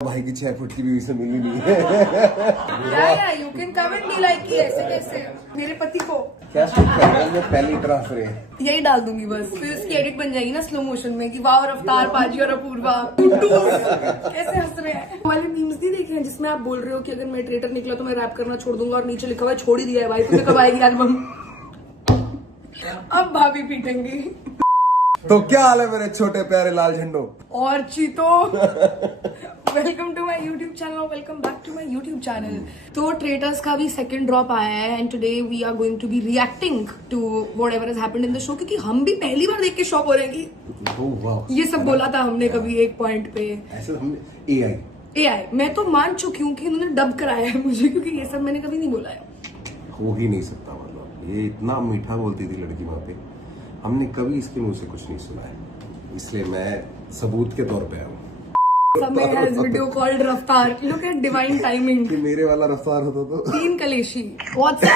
भाई की 6 फुट की बीवी से मिली नहीं है। या you can comment me like कि ऐसे कैसे मेरे पति को क्या शूट कर रहे हैं? पहली ट्रांसफर है, यही डाल दूंगी बस, फिर उसकी एडिट बन जाएगी ना स्लो मोशन में कि वाह रफ्तार पाजी और अपूर्वा कैसे हंस रहे हैं। वाले मीम्स नहीं देखे हैं जिसमें आप बोल रहे हो कि अगर मैं ट्रेटर निकला तो मैं रैप करना छोड़ दूंगा और नीचे लिखा हुआ है छोड़ ही दिया है भाई, तुम्हें कब आएगी एल्बम। अब भाभी पीटेंगी। तो क्या हाल है मेरे छोटे प्यारे लाल झंडो और चीतो। Welcome to my YouTube channel, welcome back to my YouTube channel. तो ट्रेटर्स का भी सेकंड ड्रॉप आया है and today we are going to be reacting to whatever has happened in the show, क्योंकि हम भी पहली बार देख के शॉक हो रहे हैं कि ये सब बोला था हमने कभी एक पॉइंट पे। ऐसे हमने एआई मैं तो मान चुकी हूँ कि उन्होंने डब कराया है मुझे, क्योंकि ये सब मैंने कभी नहीं बोला है। हो ही नहीं सकता, मतलब ये इतना मीठा बोलती थी लड़की वहां पे, हमने कभी इसके मुंह से कुछ नहीं सुना है, इसलिए मैं सबूत के तौर पे आया हूँ। समय हैज वीडियो कॉल्ड रफ्तार, लुक एट डिवाइन टाइमिंग। कि मेरे वाला रफ्तार होता तो 3 कलेशी व्हाट्सएप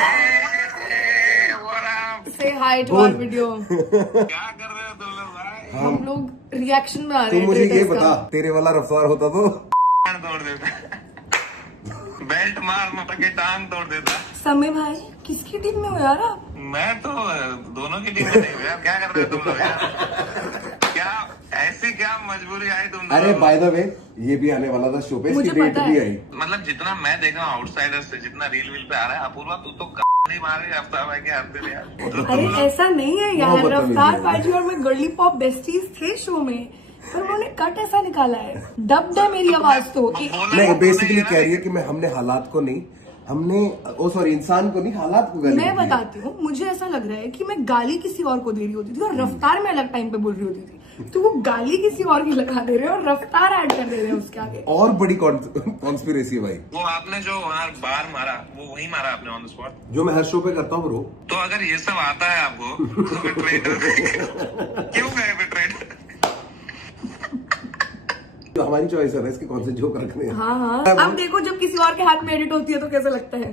से हाई टू आवर वीडियो। क्या कर रहे हो तुम लोग भाई? हम लोग रिएक्शन में आ रहे तू हैं। मुझे ये ट्रेटर्स का। बता, तेरे वाला रफ्तार होता तो तोड़ देता, बेल्ट मार मार के टांग तोड़ देता। समय भाई किसकी टीम में हो यार आप? मैं तो दोनों की टीम में नहीं हूँ यार। क्या कर रहे हो तुम लोग यार? क्या ऐसी क्या मजबूरी आई तुम लोग? अरे बाय द वे ये भी आने वाला था शो पे, इसकी मुझे डेट पता भी है। आई। मतलब जितना मैं देख रहा हूँ आउटसाइडर से, जितना रील वील पे आ रहा है, अपूर्वा तू तो नहीं मार रही हफ्ता भाई के हाथ में यार। तो अरे तुम लोग ऐसा नहीं है यार, बहुत बदतमीजी रफ्तार है। पाजी और मैं गर्ली पॉप बेस्टीज थे शो में, पर उन्होंने कट ऐसा निकाला है, डब्ड है मेरी आवाज तो कि नहीं, बेसिकली कह रही है कि मैं हमने हालात को नहीं, हमने ओ सॉरी इंसान को नहीं, हालात को गाली मैं दी है। बताती हूँ, मुझे ऐसा लग रहा है कि मैं गाली किसी और को दे रही होती थी और रफ्तार में अलग टाइम पे बोल रही होती थी, तो वो गाली किसी और की लगा दे रहे हैं और रफ्तार ऐड कर दे रहे हैं उसके आगे। और बड़ी कॉन्स्पिरेसी है भाई, वो आपने जो वहाँ बार मारा वो वही मारा आपने ऑन द स्पॉट। जो मैं हर शो पे करता हूँ ब्रो। तो अगर ये सब आता है आपको तो फिर ट्रेडर क्यों गए फिर ट्रेडर? तो हमारी चॉइस है ना इसके कौन से जोक रखने हैं। हाँ हाँ, अब देखो जब किसी और के हाथ में एडिट होती है तो कैसा लगता है।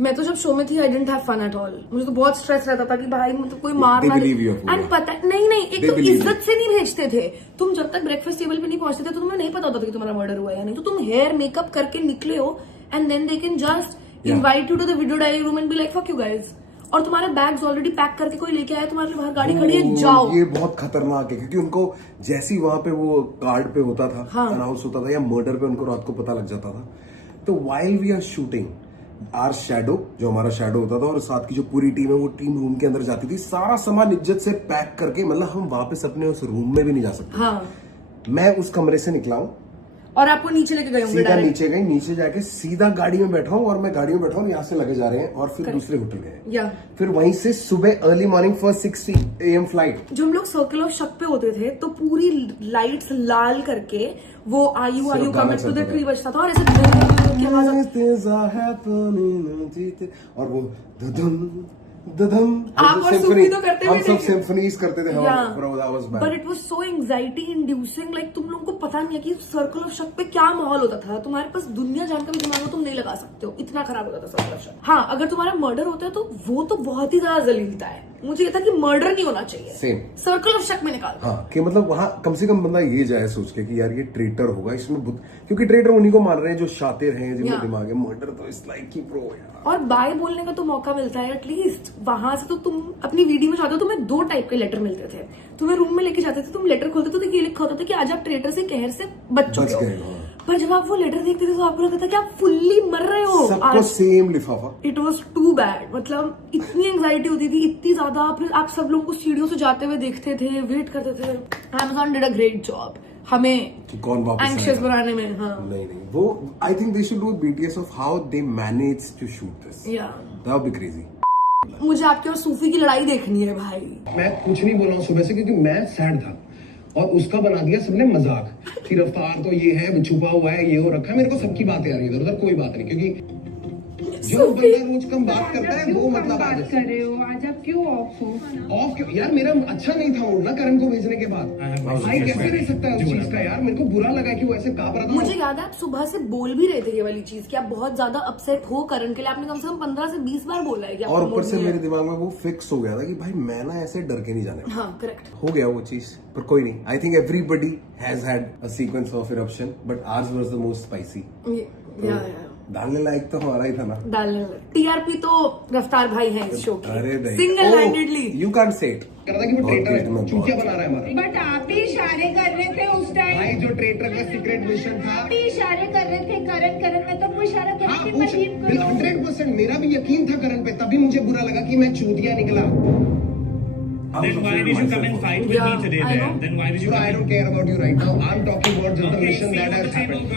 मैं तो जब शो में थी I didn't have fun at all, मुझे तो बहुत स्ट्रेस रहता था कि भाई मतलब कोई मार They ना दे। believe you, Apoorva. एंड पता नहीं एक They तो believe इज्जत से नहीं भेजते थे, तुम जब तक ब्रेकफास्ट टेबल पे नहीं पहुंचते थे तो तुम्हें नहीं पता होता था कि तुम्हारा मर्डर हुआ है या नहीं, तो तुम हेयर मेकअप करके निकले हो and then they can just invite you to the video diary room and be like fuck you guys, और तुम्हारे बैग्स ऑलरेडी पैक करके कोई लेके आया, तुम्हारे बाहर गाड़ी खड़ी है, जाओ। ये बहुत खतरनाक है क्योंकि उनको जैसी वहां पे वो कार्ड पे होता था, अनाउंस होता था या मर्डर पे उनको रात को पता लग जाता था, तो while we are shooting our shadow, जो हमारा शैडो होता था और साथ की जो पूरी टीम है वो टीम रूम के अंदर जाती थी, सारा सामान इज्जत से पैक करके, मतलब हम वापस अपने उस रूम में भी नहीं जा सकते। हाँ। मैं उस कमरे से निकला हूँ और आपको नीचे लेके गए होंगे सीधा डायरेक्ट। नीचे गई, नीचे जाके सीधा गाड़ी में बैठा हूँ और मैं गाड़ी में बैठा हूँ, यहाँ से लगे जा रहे हैं और फिर दूसरे होटल गए, या फिर वहीं से सुबह early morning first 6 AM flight. जब हम लोग सर्कल ऑफ शक पे होते थे तो पूरी लाइट्स लाल करके वो आयु आयु गाना कमिट टू द चलता ट्री बजता था और ऐसे की आवाज और वो दधम दधम, आप और सूफी तो करते हम थे, सब सिम्फनीज करते थे। But it was so anxiety inducing, like तुम लोगों को पता नहीं है कि सर्कल ऑफ शक पे क्या माहौल होता था, तुम्हारे पास दुनिया जानकर भी दिमाग में तुम नहीं लगा सकते हो, इतना खराब होता था सर्कल ऑफ शक। हाँ, अगर तुम्हारा मर्डर होता है तो वो तो बहुत ही ज्यादा जलीलता है, मुझे ये था कि मर्डर नहीं होना चाहिए, सेम सर्कल ऑफ शक में निकाल। हाँ, कि मतलब वहां कम से कम बंदा ये जाए सोच के कि यार ये ट्रेटर होगा, इसमें क्योंकि ट्रेटर उन्हीं को मार रहे हैं जो शातिर हैं, जिनमें दिमाग है, मर्डर तो इस लाइक की प्रो यार। और बाय बोलने का तो मौका मिलता है एटलीस्ट, वहां से तो तुम अपनी वीडियो में जाते हो, तुम्हें 2 टाइप के लेटर मिलते थे, तुम्हें रूम में लेके जाते थे, तुम लेटर खोलते तो ये लिखा होता था कि आज आप ट्रेटर से कहर से बच चुके हो, पर जब आप वो लेटर देखते थे तो आपको लगता था कि आप फुल्ली मर रहे हो। सबको सेम लिफाफा। इट वॉज टू बैड, मतलब इतनी एंजाइटी होती थी, इतनी ज्यादा, फिर आप सब लोग को सीढ़ियों से जाते हुए देखते थे, वेट करते थे। Amazon did a great job हमें कौन वापस एंग्शियस बनाने में। हाँ नहीं वो I think they should do BTS of how they manage to shoot this, या दैट वुड बी क्रेजी। मुझे आपकी और सूफी की लड़ाई देखनी है भाई। मैं कुछ नहीं बोला हूँ सुबह से क्योंकि मैं सैड था और उसका बना दिया सबने मजाक कि रफ्तार तो ये है, छुपा हुआ है, ये हो रखा है। मेरे को सबकी बातें आ रही है, इधर उधर कोई बात नहीं, क्योंकि जो बंदा रोज कम बात करता है वो मतलब बात कर रहे हो, आज आप क्यों ऑफ हो? ऑफ क्यों यार? मेरा अच्छा नहीं था मूड ना करण को भेजने के बाद। भाई कैसे रह सकता है उस चीज का यार? मेरे को बुरा लगा कि वो ऐसे कांप रहा था। मुझे याद है आप सुबह से बोल भी रहे थे ये वाली चीज कि आप बहुत ज्यादा अपसेट हो करण के लिए। आपने कम से कम 15 से 20 बार बोला है कि और आपको ऊपर mood से नहीं है। मेरे दिमाग में वो फिक्स हो गया था कि भाई मैं ना ऐसे डर के नहीं जाने। हाँ करेक्ट। हो गया वो चीज, पर कोई नहीं। I think everybody has had a sequence of eruption, but hours was the most spicy. डालने लायक तो हमारा ही था ना। डालने वाला टीआरपी तो रफ्तार भाई है इस शो अरे की, नहीं, single handedly. You can say it. कह रहा था कि वो ट्रेटर है, चूतिया बना रहा है हमारा। बट आप ही इशारे कर रहे थे उस टाइम। भाई जो ट्रेटर का सीक्रेट मिशन था, आप ही इशारे कर रहे थे करण मैं तो इशारा कर हाँ रही थी, मैं लीव करूं। 100% मेरा भी यकीन था करण पे, तभी मुझे बुरा लगा कि मैं चूतिया निकला। Then why did you come and fight with me today I know. then? Then why did you Bro, come I don't care about you right now. I'm talking about just the mission that has happened.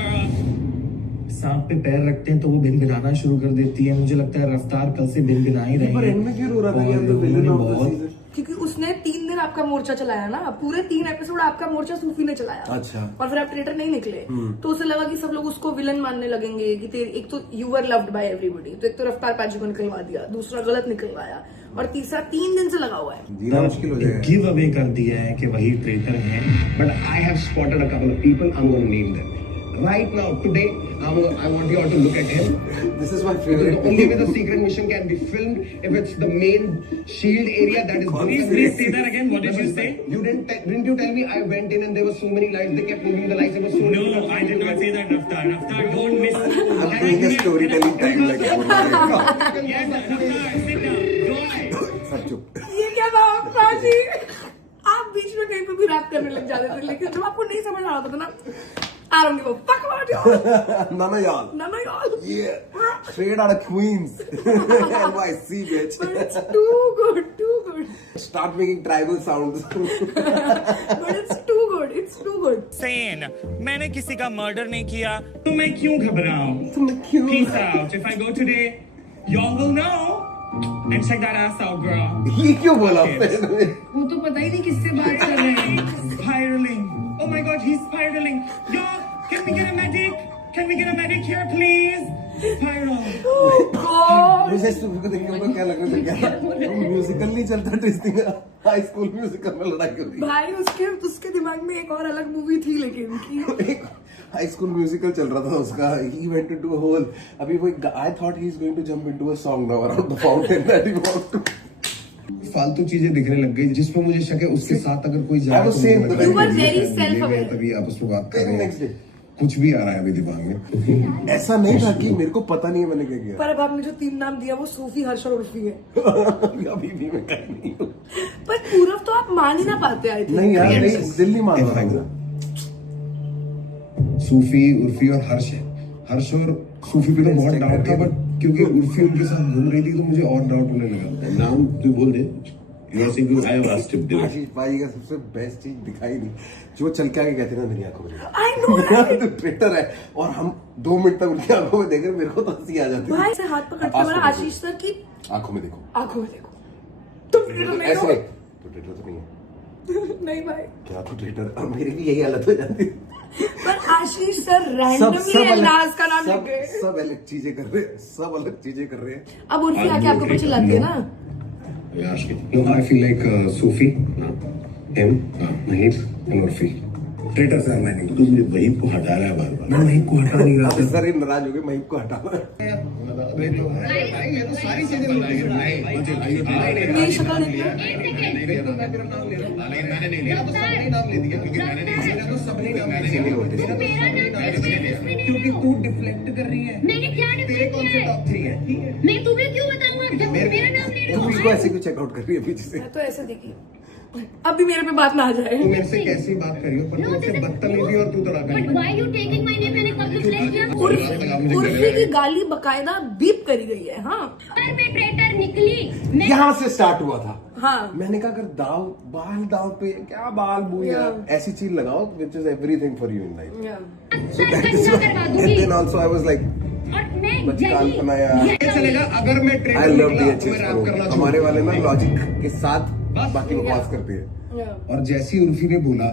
सांप पे पैर रखते हैं तो वो भिनभिनाना शुरू कर देती है। मुझे लगता है रफ्तार कल से भिनभिना ही रही पर है। इनमें क्यों रो रहा था कि और हम तो लोगों विलेन ने ऑफ द बहुत सीजन? क्योंकि उसने 3 दिन आपका मोर्चा चलाया ना, पूरे 3 एपिसोड आपका मोर्चा सूफी ने चलाया। अच्छा। और फिर आप ट्रेटर नहीं निकले, तो उसे लगा कि सब लोग उसको विलन मानने लगेंगे कि एक तो you were loved by everybody, तो एक तो रफ्तार पाजी को निकलवा दिया, दूसरा गलत निकलवाया, और तीसरा 3 दिन से लगा हुआ है। जीना मुश्किल हो जाएगा। गिव अवे कर दिया है कि वही ट्रेटर है। But I have spotted a couple of people. I'm going to name them. Right now, today, I want you all to look at him. This is my Because favorite. only way the secret mission can be filmed if it's the main shield area that is. Please say that again. What did you say? You didn't you tell me I went in and there were so many lights? They kept moving the lights. It was so No, difficult. I did not say that, Raftar. Raftar, don't miss. I'm doing a storytelling time like Yes, Raftar, sit down. Don't. सब चुप। ये क्या था पाजी? आप बीच में कहीं पे भी रैप करने लग जाते थे, लेकिन जब आपको नहीं समझ आ रहा था ना, I don't give a fuck about y'all. None of y'all. None of y'all. Yeah. Straight out of Queens. NYC, bitch. But it's too good, too good. Start making tribal sounds. But it's too good, it's too good. Sane. मैंने किसी का murder नहीं किया, तो मैं क्यों घबराऊं? Peace out. If I go today, y'all will know. And check that ass out, girl. ये क्यों बोला उसने? वो तो पता ही नहीं किससे बात कर रहे हैं। Spiraling. Oh my God, he's spiraling. Yo, can we get a medic? Can we get a medic here, please? Spiral. God. मुझे इस फिल्म को देख के उनको क्या लग रहा था? क्या म्यूजिकल नहीं चलता ट्विस्टिंग? हाई स्कूल म्यूजिकल में लड़ाई होती भाई उसके दिमाग में एक और अलग मूवी थी, लेकिन की हाई स्कूल म्यूजिकल चल रहा था उसका। He went into a hole. अभी वो I thought he is going to jump into a song now around the fountain that he want to. फालतू चीजें दिखने लग गई जिस पर मुझे शक है उसके साथ अगर कोई जाए I was तो saying मुझे that लगा you were कि very ये self-aware. तभी आप उसको बात कर रहे Next day. हैं। कुछ भी आ रहा है अभी दिमाग में। ऐसा नहीं था कि मेरे को पता नहीं है मैंने क्या किया। पर अब आपने जो 3 नाम दिया वो सूफी, हर्ष और उर्फी है। अभी भी मैं कहीं नहीं हूँ। पर पूरब तो आप मान ही ना पाते, आई थिंक। नहीं यार, नहीं दिल नहीं मान रहा था। सूफी, उर्फी और हर्ष है। हर्ष और सूफी पे तो बहुत डाउट था, बट क्योंकि उर्फी उनके साथ घूम रही थी तो मुझे और डाउट होने लगा। नाम तू बोल दे। You are saying I have asked him. आशीष भाई का सबसे बेस्ट चीज दिखाई नहीं, जो चल के आगे कहते ना मेरी आंखों में। आई नो तो ट्विटर है और हम 2 मिनट तक उनकी आंखों में देख रहे, मेरे को तो हंसी आ जाती है। भाई से हाथ पकड़ के बोला आशीष सर की आंखों में देखो, आंखों में देखो। तुम ट्विटर नहीं ऐसे हो? नहीं, तो ट्विटर तो नहीं है नहीं भाई, क्या? तो ट्विटर, अब मेरी भी यही हालत हो जाती है। पर आशीष सर रैंडमली एलनाज का नाम लिख गए। सब अलग चीजें कर रहे हैं, सब अलग चीजें कर रहे हैं। अब उर्फी आके आपको पीछे लाती है ना। No, I feel like Sufi, him, Mahir, and Urfi. Traitor sir, मैं नहीं। तू मुझे वहीं को हटा रहा है बार बार। मैं वहीं को हटा नहीं रहा अब सर ये नाराज हो गए, मैं इनको हटाना है। ये तो सारी चीजें मेरी शक्ल देखना। मैंने नहीं लिया, तो सबने नाम ले दिया क्योंकि मैंने नहीं लिया, तो सबने नाम ले दिया। क्योंकि तू डिफ्लेक्ट कर रही है। मैंने क्या तेरे कौन से टॉप 3 है? मैं तुम्हें क्यों बताऊंगा जब मेरा नाम ले तुम इसको ऐसे क्यों चेकआउट कर रही है पीछे से? मैं तो ऐसे देखी, अब भी मेरे पे बात ना आ जाए। तू मेरे से कैसी बात करी हो, पर तुमसे बदतमीजी और तू तड़ा but why you taking my name? मैंने कब डिफ्लेक्ट किया? उर्फी की गाली बकायदा बीप करी गई है। हाँ पर मैं ट्रेटर निकली। मैं यहाँ से स्टार्ट हुआ था। हाँ, मैंने कहा अगर दाव पे क्या बाल बुया ऐसी चीज लगाओ which is everything for you in life. So that is why, and then also I was like, और मैं बचकान बनाया। ये चलेगा अगर मैं I ट्रेनर love निकला the तो मैं रैप करना हमारे वाले ना छोड़ूंगा। लॉजिक के साथ बाकी बकवास करते हैं। और जैसी उर्फी ने बोला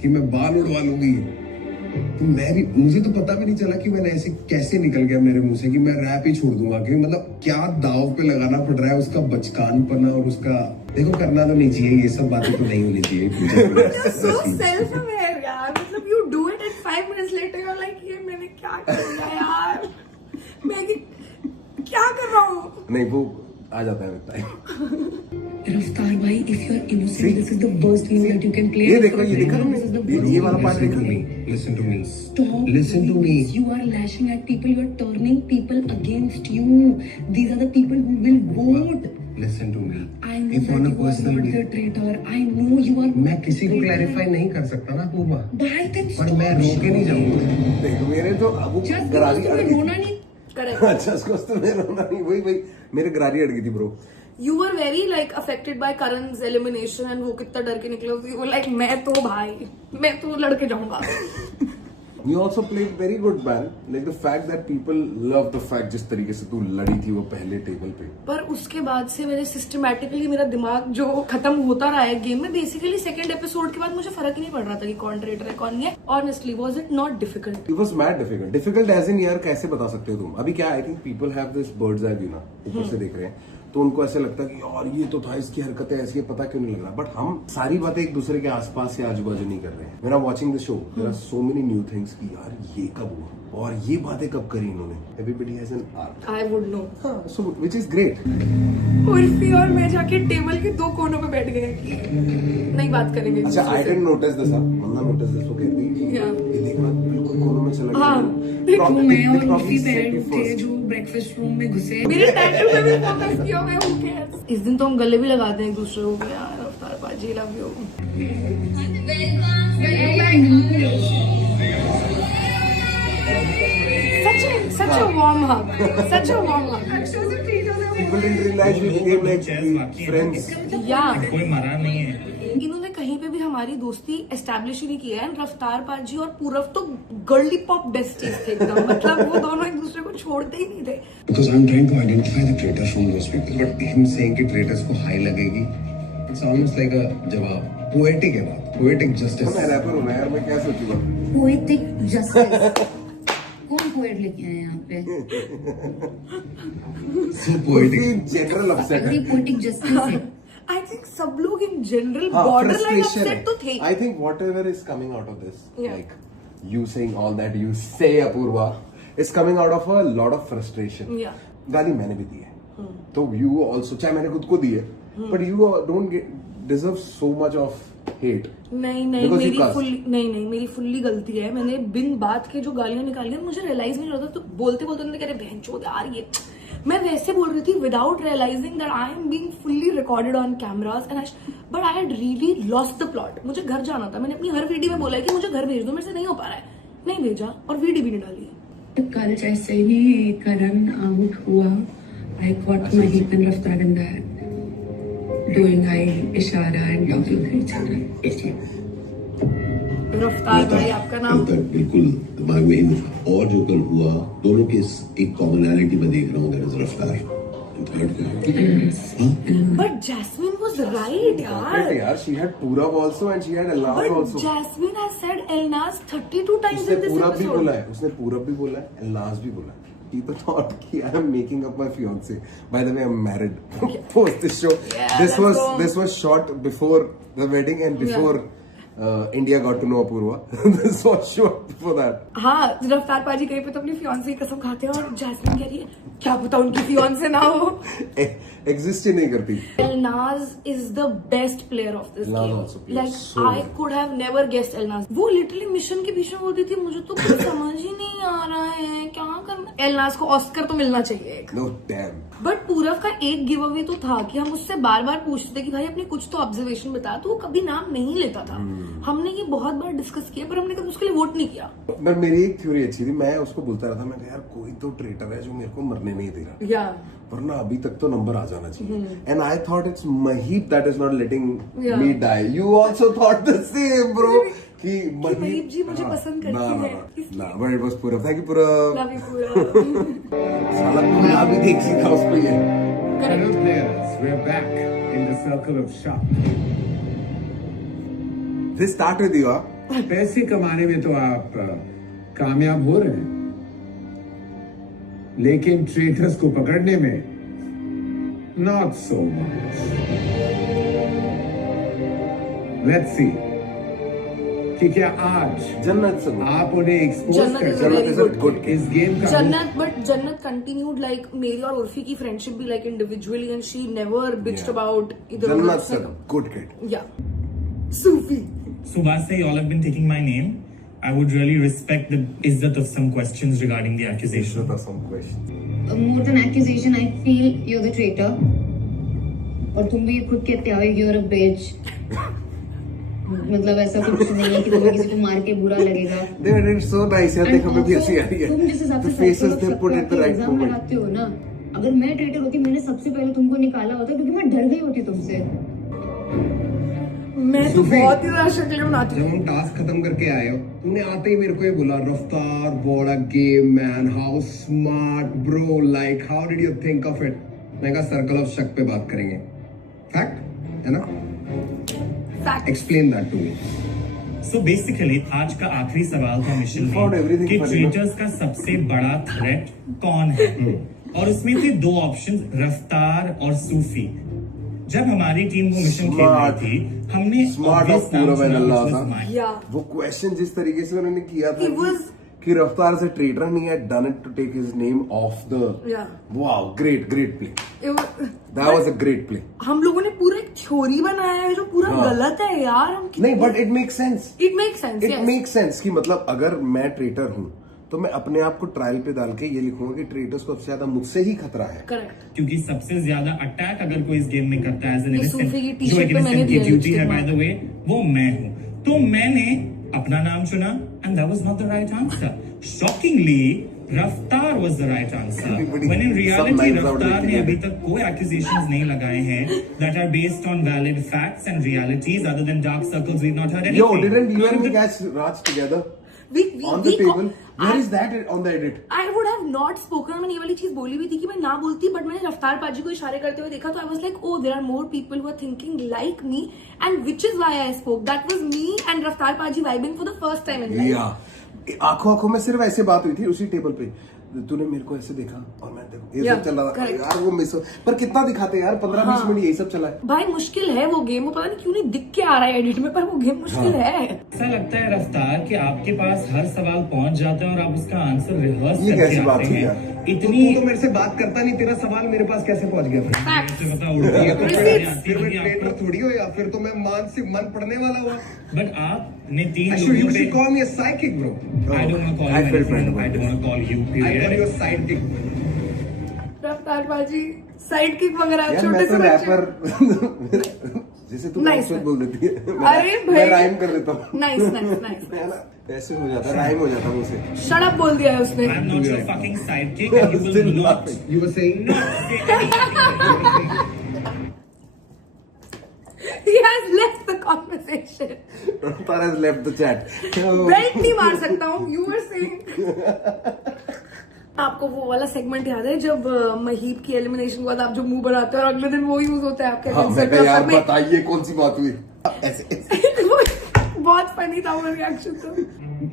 कि मैं बाल उड़वा लूंगी, तो मुझे तो पता भी नहीं चला कि मैंने ऐसे कैसे निकल गया मेरे मुंह से कि मैं रैप ही छोड़ दूंगा, क्योंकि मतलब क्या दाव पे लगाना पड़ रहा है उसका बचकानपना और उसका, देखो करना तो नहीं चाहिए, ये सब बातें तो नहीं होनी चाहिए। so self-aware यार, मतलब you do it and 5 minutes later you're like ये मैंने क्या कर दिया यार, मैं क्या कर रहा हूँ। नहीं वो आ जाता है टाइम। रफ्तार भाई, if you are innocent, this is the worst game that you can play. ये देखो ये वाला पार्ट देखो। Listen to me. Stop. Listen to me. You are lashing at people. You are turning people against you. These are the people who will vote. Listen to me. I know If on a that you are personal not the traitor. I know you are. मैं किसी को clarify नहीं कर सकता ना पूर्वा, Bhai, then पर stop. मैं रोके नहीं जाऊंगा। देखो मेरे तो अब Just गरारी because अड़ तुम्हें गई रोना नहीं. Correct. अच्छा उसको तो मैं रोना नहीं, वही मेरे गरारी अड़ गई थी bro. You were very like affected by Karan's elimination and वो कितना डर के निकले, you were like मैं तो भाई मैं तो लड़के जाऊंगा। You also played very good man, like the fact that people love the fact जिस तरीके से तू लड़ी थी वो पहले टेबल पे। पर उसके बाद से मेरे सिस्टमैटिकली मेरा दिमाग जो खत्म होता रहा है गेम में, बेसिकली सेकंड एपिसोड के बाद मुझे फर्क ही नहीं पड़ रहा था कि कौन ट्रेटर है कौन नहीं है। Honestly was it not difficult? It was mad difficult. Difficult as in यार कैसे बता सकते हो तुम? अभी क्या I think people have this bird's eye view ना, ऊपर से देख रहे हैं तो उनको ऐसे लगता है कि यार ये तो था, इसकी हरकतें ऐसी है, पता क्यों नहीं लग रहा। बट हम सारी बातें एक दूसरे के आसपास या आजू बाजू नहीं कर रहे हैं। When I'm watching the show, there are so many new things कि यार ये कब हुआ और ये बातें कब करी इन्होंने। Everybody has an arc. I would know. हाँ, so which is great. Urfi और मैं जाके टेबल के 2 कोनों पे बैठ गए कि नहीं बात करेंगे। अच्छा I didn't notice this. Manna notice this. Okay, Yeah. ये देखना बिल्कुल कोनों में चला गया। हाँ, देखो मैं और probably उर्फी set बैठ you थे first. जो ब्रेकफास्ट रूम में घुसे. मेरे टैटू पे भी फोकस किया हुआ है, who cares? इस दिन तो हम गले भी लगाते हैं एक दूसरे को यार। रफ्तार बाजी love you. Such a warm hug. Such a warm hug. People didn't realize we became like friends. Yeah. कोई मरा नहीं है। इन्होंने कहीं पे भी हमारी दोस्ती एस्टैब्लिश ही नहीं किया है। रफ्तार पाजी और पूरव तो गर्ली पॉप बेस्टीज थे एकदम, मतलब वो दोनों एक दूसरे को छोड़ते ही नहीं थे। Because I'm trying to identify the traitors from those people, but him saying कि traitors को हाई लगेगी, it's almost like a जवाब। पोएटिक है बात, पोएटिक जस्टिस। मैं रैपर हूँ ना यार, मैं क्या सोचूंगा। Poetic justice. कौन पोएट लेके आए यहाँ पे? So poetic. जनरल अपसेट अगली पोएटिक जस्टिस है. आई थिंक सब लोग इन जनरल हाँ, बॉर्डर लाइन frustration अपसेट तो थे। I think whatever is coming out of this, Yeah. like you saying all that you say, Apurva, is coming out of a lot of frustration. Yeah. गाली मैंने भी दी है, तो you also, चाहे मैंने खुद को दी है, but you don't deserve so much of hate. नहीं Because you cussed. मेरी फुल्ली गलती है। मैंने बिन बात के जो गालियां निकाली हैं, मुझे रियलाइज नहीं होता, तो बोलते उन्होंने कह रहे बहनचोद यार ये, मैं वैसे बोल रही थी without realising that I am being fully recorded on cameras and but I had really lost the plot. मुझे घर जाना था, मैंने अपनी हर वीडियो में बोला है कि मुझे घर भेज दो, मेरे से नहीं हो पा रहा है, नहीं भेजा और वीडियो भी नहीं डाली। तो कल जैसे ही करण आउट हुआ, I caught Mahip and Raftar in that doing eye ishara and talking to each other. रफ्तार भाई आपका नाम? तक बिल्कुल दिमाग में ही नहीं था। और जो कल हुआ, दोनों के एक कॉमनैलिटी में देख रहा हूँ, दैट इज रफ्तार। But Jasmine was right, Definitely, yaar. यार, she had Purav also and she had Elnaz But also. Jasmine has said Elnaz 32 times उसने in this पूरब भी बोला episode. है, उसने पूरब भी बोला है, Elnaz भी बोला है। People thought कि I am making up my fiance. By the way, I'm married. Post this show. Yeah, let's go. This was shot before the wedding and before India got to know Apurva. This was shot before that. हाँ, रफ्तार पाजी कहीं पे तो अपनी fiance की कसम खाते हैं और जैस्मिन कह रही है क्या पता उनकी फियांसे ना हो। Exist ही नहीं करती। Elnaz is the best player of this Elnaz game. also plays Like so I well. could have never guessed Elnaz. वो literally मिशन के बीच में बोलती थी मुझे तो कुछ समझ ही नहीं आ रहा है क्या करना। Elnaz को ऑस्कर तो मिलना चाहिए एक। No damn. बट पूरव का एक गिव अवे तो था कि हम उससे बार बार पूछते थे कि भाई अपनी कुछ तो ऑब्जर्वेशन बता, तो वो कभी नाम नहीं लेता था। हमने ये बहुत बार डिस्कस किया पर हमने कभी उसके लिए वोट नहीं किया। पर मेरी एक थ्योरी अच्छी थी, मैं उसको बोलता रहा था, मैं यार कोई तो ट्रेटर है जो मेरे को मरने नहीं दे रहा, या वरना अभी तक तो नंबर आ जाना चाहिए। And I thought it's Mahip that is not letting Yeah. me die. You also thought the same, bro. कि Mahip जी मुझे पसंद करती है। ना but it was Purav. Thank you, Purav. Love you पूरा। साला पूरा भी देख सी था उस पे ये। Hello players, we're back in the circle of shock. This start with you, पैसे कमाने में तो आप कामयाब हो रहे हैं, लेकिन ट्रेटर्स को पकड़ने में not so much. Let's see कि क्या आज जन्नत से आप उन्हें एक्सपोज जन्नत कर is a जन्नत very is a good good kid. kid. इस गेम का जन्नत, but जन्नत continued like मेरी और उर्फी की फ्रेंडशिप भी like individually and she never bitched Yeah. about either जन्नत of से us. Good kid. Yeah. Sufi. Subhas, you all have been taking my name. I would really respect the izzat of some questions regarding the accusation. some questions. More than accusation, I feel you're the traitor. और तुम भी खुद कहते हो you're a bitch. मतलब ऐसा कुछ नहीं है कि तुम्हें किसी को मार के बुरा लगेगा। They did it so nice. यार देख हमें भी And हंसी आ रही also, तुम जिस है. हिसाब The से faces सब they put at the right इल्जाम moment. लगाते हो ना, अगर मैं ट्रेटर होती मैंने सबसे पहले तुमको निकाला होता क्योंकि मैं डर गई होती तुमसे। मैं तो सूफी। बहुत ही ज्यादा शक्ल बनाती जब हूँ। हम टास्क खत्म करके आए हो, तुमने आते ही मेरे को ये बोला, रफ्तार बड़ा game man, how smart bro, like how did you think of it? मैं कहा सर्कल ऑफ शक पे बात करेंगे। फैक्ट है ना? Fact. Explain that to me. So basically, आज का आखिरी सवाल था मिशन You found में everything कि funny, no? ट्रेटर्स का सबसे बड़ा थ्रेट कौन है, और उसमें थे दो ऑप्शंस, रफ्तार और सूफी। जब हमारी टीम वो मिशन खेल रही Smart. थी, हमने Smart obvious of पूरा नाम सुना, vanilla which was था. mine. Yeah. वो क्वेश्चन जिस तरीके से उन्होंने किया था It was- कि रफ्तार से ट्रेटर नहीं है, done it to take his name of the. Yeah. Wow, great play. It was- that was a great play. हम लोगों ने पूरा एक थ्योरी बनाया है जो पूरा हाँ. गलत है यार। हम नहीं, but it make sense. It makes sense. It yes. Make sense कि मतलब अगर मैं ट्रेटर हूं तो मैं अपने आप को ट्रायल पे डाल के ये लिखूंगा कि ट्रेटर्स को सबसे ज्यादा मुझसे ही खतरा है. Correct. क्योंकि सबसे ज्यादा अटैक अगर कोई इस गेम में करता है ये सूफी की जो t-shirt एक पे मैंने innocent की दिया है ड्यूटी है, lipstick बाय द वे, वो मैं हूँ. तो मैंने अपना नाम चुना and that was not the right answer. Shockingly Raftaar was the right answer, when इन सब रियलिटी lines out रफ्तार ने together. अभी तक कोई एक्यूजेशंस नहीं लगाए हैं that are based on valid facts and realities other than dark circles we not heard Yo, anything. didn't you and me catch Raj together We on the table? Where I- is that on the edit? I would have not spoken. मैंने ये वाली चीज बोली भी थी कि मैं ना बोलती, बट मैंने रफ्तार पाजी को इशारे करते हुए देखा तो I was like, oh, there are more people who are thinking like me, and which is why I spoke. That was me and रफ्तार पाजी vibing for the first time in life. या आंखों आंखों में सिर्फ ऐसे बात हुई थी उसी टेबल पे. तूने मेरे को ऐसे देखा और मैं देखो ये Yeah, सब चल रहा था correct. यार. वो मिस पर कितना दिखाते हैं यार, 15-20 मिनट यही सब चला है. भाई मुश्किल है वो गेम, वो पता नहीं क्यों नहीं दिख के आ रहा है एडिट में, पर वो गेम मुश्किल हाँ. है. ऐसा लगता है रफ्तार कि आपके पास हर सवाल पहुंच जाता है और आप उसका आंसर रिहर्स ये करके कैसी बात आते हुई हैं. यार? इतनी तू तो मेरे से बात करता नहीं, तेरा सवाल मेरे पास कैसे पहुंच गया था? Facts. मुझे पता उड़ती है तो Receipts. फिर मैं आपको. ट्रेटर थोड़ी हो, या फिर तो मैं मानसिक मन पढ़ने वाला हुआ. बट आपने तीन You लोगों should पे call me a psychic, bro. I don't want to call I you felt anything. bad I about don't want to call you I call period. you a sidekick. रफ्तार पाजी side kick वगैरह यार छोटे मैं से तो बच्चे. रैपर जैसे तू Nice, nice बोल देती है. अरे भाई. मैं राइम कर देता हूँ. Nice, nice, nice. है ना? ऐसे हो जाता है, राइम हो जाता है मुझसे. Shut up बोल दिया है उसने. I'm not your fucking sidekick and you will Still not laughing. You were saying not say anything. He has left the conversation. Raftar has left the chat. Belt नहीं मार सकता हूँ. You were saying. आपको वो वाला segment याद है जब महीप की एलिमिनेशन के बाद आप जो मुंह बनाते हो और अगले दिन वो यूज होता है आपके हाँ, मैं कहा यार बताइए कौन सी बात हुई. ऐसे बहुत फनी था वो रिएक्शन तो.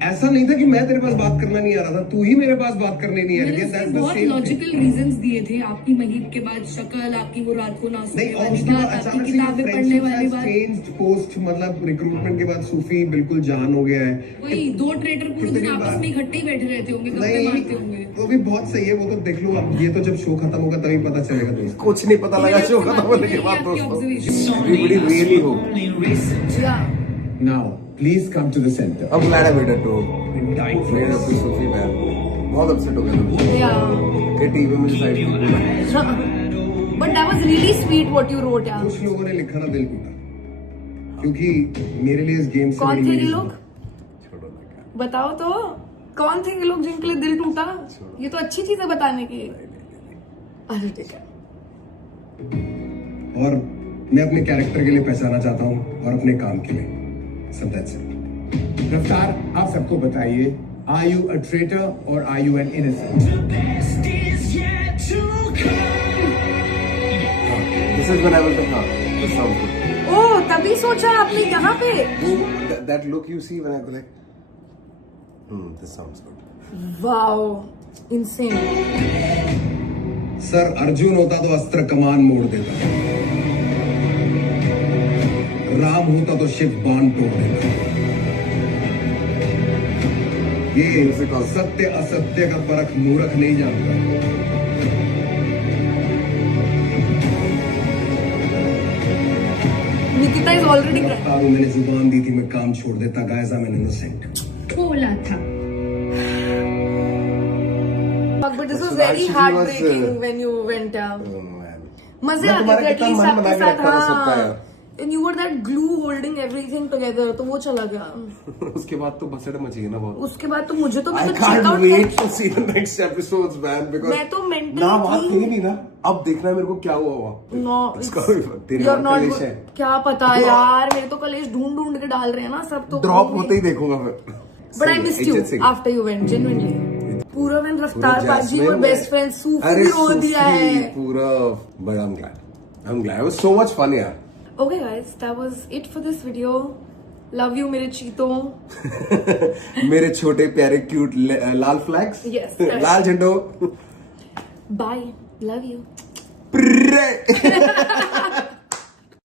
ऐसा नहीं था कि मैं तेरे पास बात करना नहीं आ रहा था, तू ही मेरे पास बात करने नहीं आ रही है. That's the बहुत same thing. लॉजिकल रीजंस दिए थे आपकी महीप के बाद, शक्ल आपकी वो रात को ना नहीं, सोने और वाली उसके बाद बात, आपकी अचानक से किताबें पढ़ने फ्रेंडशिप वाली हैज बात. चेंज्ड पोस्ट, मतलब रिक्रूटमेंट के बाद सूफी बिल्कुल जान हो गया है. वही दो ट्रेटर पूरे दिन कितनी आपस बार? में इकट्ठे ही बैठे रहते होंगे, गप्पे मारते होंगे. नहीं, वो भी बहुत सही है, वो तो देख लो अब. ये तो जब शो खत्म होगा तभी पता चलेगा दोस्तों. कुछ नहीं पता लगा शो खत्म होने के बाद दोस्तों. Everybody really hope. Yeah. Now, please come to the center. I'm glad I made it to made up with Sophie man. बहुत upset हो गया था. Yeah. कि टीवी में साइड की. But that was really sweet what you wrote यार. कुछ लोगों ने लिखा ना दिल टूटा, क्योंकि मेरे लिए इस गेम से कौन बड़ी थे ये मेरी लोग? बताओ तो. कौन थे ये लोग जिनके लिए दिल टूटा? ये तो अच्छी चीज है बताने की. अरे ठीक है. और मैं अपने कैरेक्टर के लिए पहचाना चाहता हूँ और अपने काम के लिए. So that's it. रफ्तार, आप सबको बताइए, are you a traitor or are you an innocent? This is when I was like, हाँ, this sounds good. ओ तभी सोचा आपने यहाँ पे. That look you see when I go like, this sounds good. Wow, insane. Sir Arjun होता तो अस्त्र कमान मोड़ देता, राम होता तो शिव बाण तोड़ देता. ये सत्य असत्य का फर्क मूर्ख नहीं जानता. Nikita is already crying. मैंने जुबान दी थी, मैं काम छोड़ देता. Guys I am innocent. बोला था. But this was So very actually heartbreaking was, when you went out. Oh, man. मजे मैं आते तुम्हारा थे कितना एटलीस्ट मन आपके बना के साथ. रखता था सबका हाँ. यार. And you were that glue holding everything together. तो वो चला गया. उसके बाद तो बसड़ मची है ना बहुत. उसके बाद तो मुझे तो I मैं तो can't check out wait to see the next episodes, man. Because मैं तो mentally ना बात थी. थी नहीं ना. अब देखना है मेरे को क्या हुआ. No, इसका तेरे you're हाथ not कलेश है. क्या पता यार, मेरे तो कलेश ढूंढ के डाल रहे हैं ना सब तो. ड्रॉप होते ही देखूंगा मैं. But I missed you after you went, genuinely. Purav and Raftaar Baji were best friends. Sufi हो दिया है. Purav, but I'm glad. It was so much fun, यार. Okay guys, that was it for this video. Love you मेरे चीतों. मेरे छोटे प्यारे cute लाल flags. Yes. लाल झंडो. Bye. Love you.